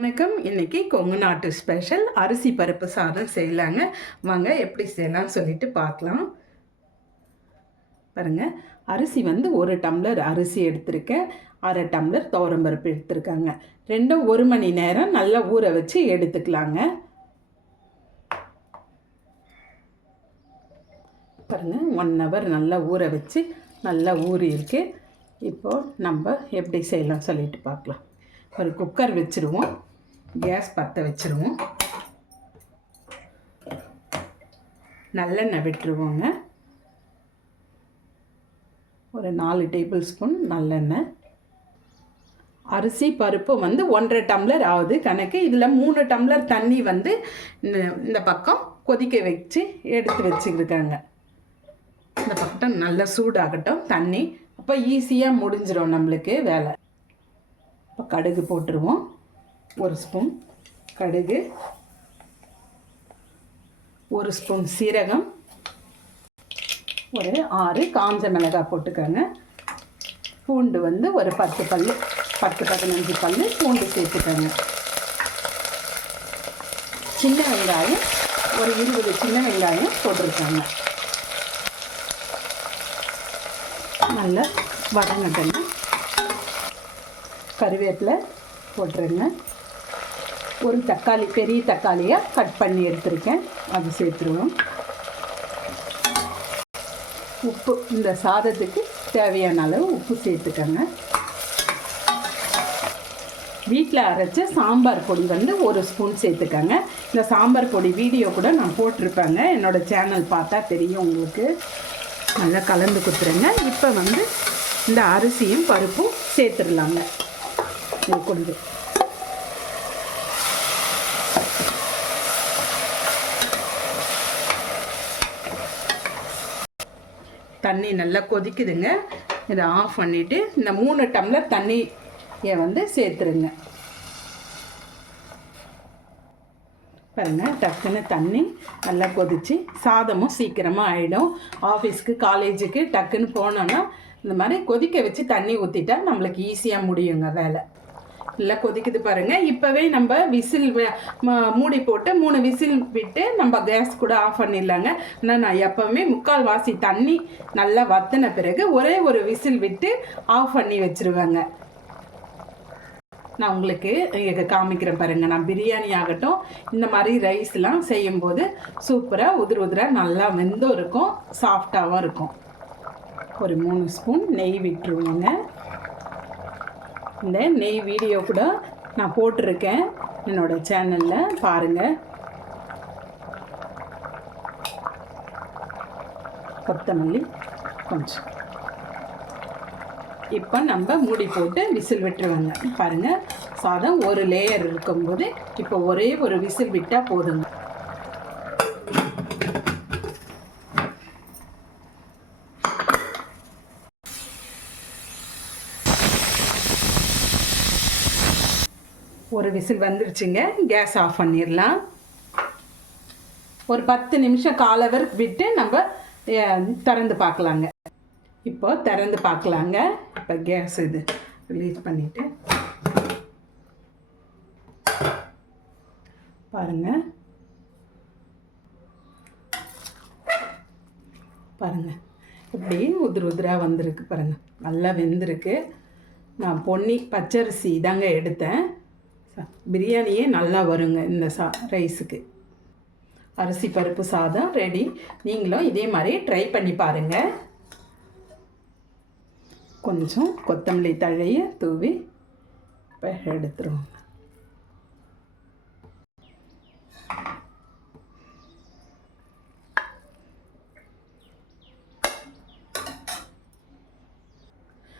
வணக்கம். இன்னைக்கு கொங்கு நாட்டு ஸ்பெஷல் அரிசி பருப்பு சாதம் செய்யலாங்க. வாங்க எப்படி செய்யலாம்னு சொல்லிட்டு பார்க்கலாம். பாருங்க அரிசி வந்து ஒரு டம்ளர் அரிசி எடுத்திருக்கேன். அரை டம்ளர் துவரம்பருப்பு எடுத்திருக்காங்க. ரெண்டும் ஒரு மணி நேரம் நல்லா ஊற வச்சு எடுத்துக்கலாங்க. பாருங்க ஒன் ஹவர் நல்லா ஊற வச்சு நல்லா ஊறி இருக்கு. இப்போது நம்ம எப்படி செய்யலாம் சொல்லிட்டு பார்க்கலாம். ஒரு குக்கர் வச்சுருவோம். கேஸ் பற்ற வச்சுருவோம். நல்லெண்ணெய் விட்டுருவோங்க. ஒரு நாலு டேபிள் ஸ்பூன் நல்லெண்ணெய். அரிசி பருப்பு வந்து ஒன்றரை டம்ளர் ஆகுது கணக்கு. இதில் மூணு டம்ளர் தண்ணி வந்து இந்த- இந்த பக்கம் கொதிக்க வச்சு எடுத்து வச்சுருக்காங்க இந்த பக்கம் நல்லா சூடாகட்டும் தண்ணி. அப்போ ஈஸியாக முடிஞ்சிடும் நம்மளுக்கு வேலை. இப்போ கடுகு போட்டுருவோம். ஒரு ஸ்பூன் கடுகு ஒரு ஸ்பூன் சீரகம் ஒரு ஆறு காஞ்ச மிளகாய் போட்டுக்கோங்க. பூண்டு வந்து ஒரு பத்து பல் பத்து பதினஞ்சு பல் பூண்டு சேர்த்துக்கோங்க. சின்ன வெங்காயம் ஒரு இருபது சின்ன வெங்காயம் போட்டிருக்காங்க. நல்லா வதங்கட்டுங்க. கருவேப்பிலை போட்டுருங்க. ஒரு தக்காளி பெரிய தக்காளியாக கட் பண்ணி எடுத்திருக்கேன். அது சேர்த்துருவோம். உப்பு இந்த சாதத்துக்கு தேவையான அளவு உப்பு சேர்த்துக்கோங்க. வீட்டில் அரைச்ச சாம்பார் பொடி வந்து ஒரு ஸ்பூன் சேர்த்துக்கோங்க. இந்த சாம்பார் பொடி வீடியோ கூட நான் போட்டிருப்பேங்க. என்னோடய சேனல் பார்த்தா தெரியும் உங்களுக்கு. நல்லா கலந்து கொடுத்துருங்க. இப்போ வந்து இந்த அரிசியும் பருப்பும் சேர்த்துடலாங்க. கொஞ்சம் தண்ணி நல்லா கொதிக்குதுங்க. இதை ஆஃப் பண்ணிவிட்டு இந்த மூணு டம்ளர் தண்ணியை வந்து சேர்த்துருங்க. பாருங்கள் டக்குன்னு தண்ணி நல்லா கொதிச்சு சாதமும் சீக்கிரமாக ஆகிடும் ஆஃபீஸ்க்கு காலேஜுக்கு டக்குன்னு போனோன்னா இந்த மாதிரி கொதிக்க வச்சு தண்ணி ஊற்றிட்டா நம்மளுக்கு ஈஸியாக முடியுங்க வேலை. நல்லா கொதிக்குது பாருங்க. இப்போவே நம்ம விசில் மூடி போட்டு மூணு விசில் விட்டு நம்ம கேஸ் கூட ஆஃப் பண்ணிடலாங்க. ஆனால் நான் எப்போவுமே முக்கால் வாசி தண்ணி நல்லா வத்தின பிறகு ஒரே ஒரு விசில் விட்டு ஆஃப் பண்ணி வச்சிருவேங்க. நான் உங்களுக்கு இங்கே காமிக்கிறேன் பாருங்க. நான் பிரியாணி ஆகட்டும் இந்த மாதிரி ரைஸ்லாம் செய்யும்போது சூப்பராக உதிர் உதிராக நல்லா வெந்தும் இருக்கும் சாஃப்டாகவும் இருக்கும். ஒரு மூணு ஸ்பூன் நெய் விட்டுருவோங்க. இந்த நெய் வீடியோ கூட நான் போட்டிருக்கேன் என்னோட சேனலில் பாருங்கள் கொத்தமல்லி கொஞ்சம். இப்போ நம்ம மூடி போட்டு விசில் விட்டுருவாங்க. பாருங்கள் சாதம் ஒரு லேயர் இருக்கும்போது இப்போ ஒரே ஒரு விசில் விட்டால் போதுங்க. ஒரு விசில் வந்துருச்சுங்க. கேஸ் ஆஃப் பண்ணிடலாம் ஒரு பத்து நிமிஷம் காலவர் விட்டு நம்ம திறந்து பார்க்கலாங்க. இப்போ திறந்து பார்க்கலாங்க. இப்போ கேஸ் இது ரிலீஸ் பண்ணிவிட்டு பாருங்க. பாருங்க. இப்படி உதிர் உதிராக வந்திருக்கு பாருங்க. நல்லா வெந்திருக்கு. நான் பொன்னி பச்சரிசி தாங்க எடுத்தேன். பிரியாணியே நல்லா வருங்க இந்த சா ரைஸுக்கு அரிசி பருப்பு சாதம் ரெடி நீங்களும் இதே மாதிரி ட்ரை பண்ணி பாருங்கள் கொஞ்சம் கொத்தமல்லி தழைய தூவி எடுத்துருவோம்.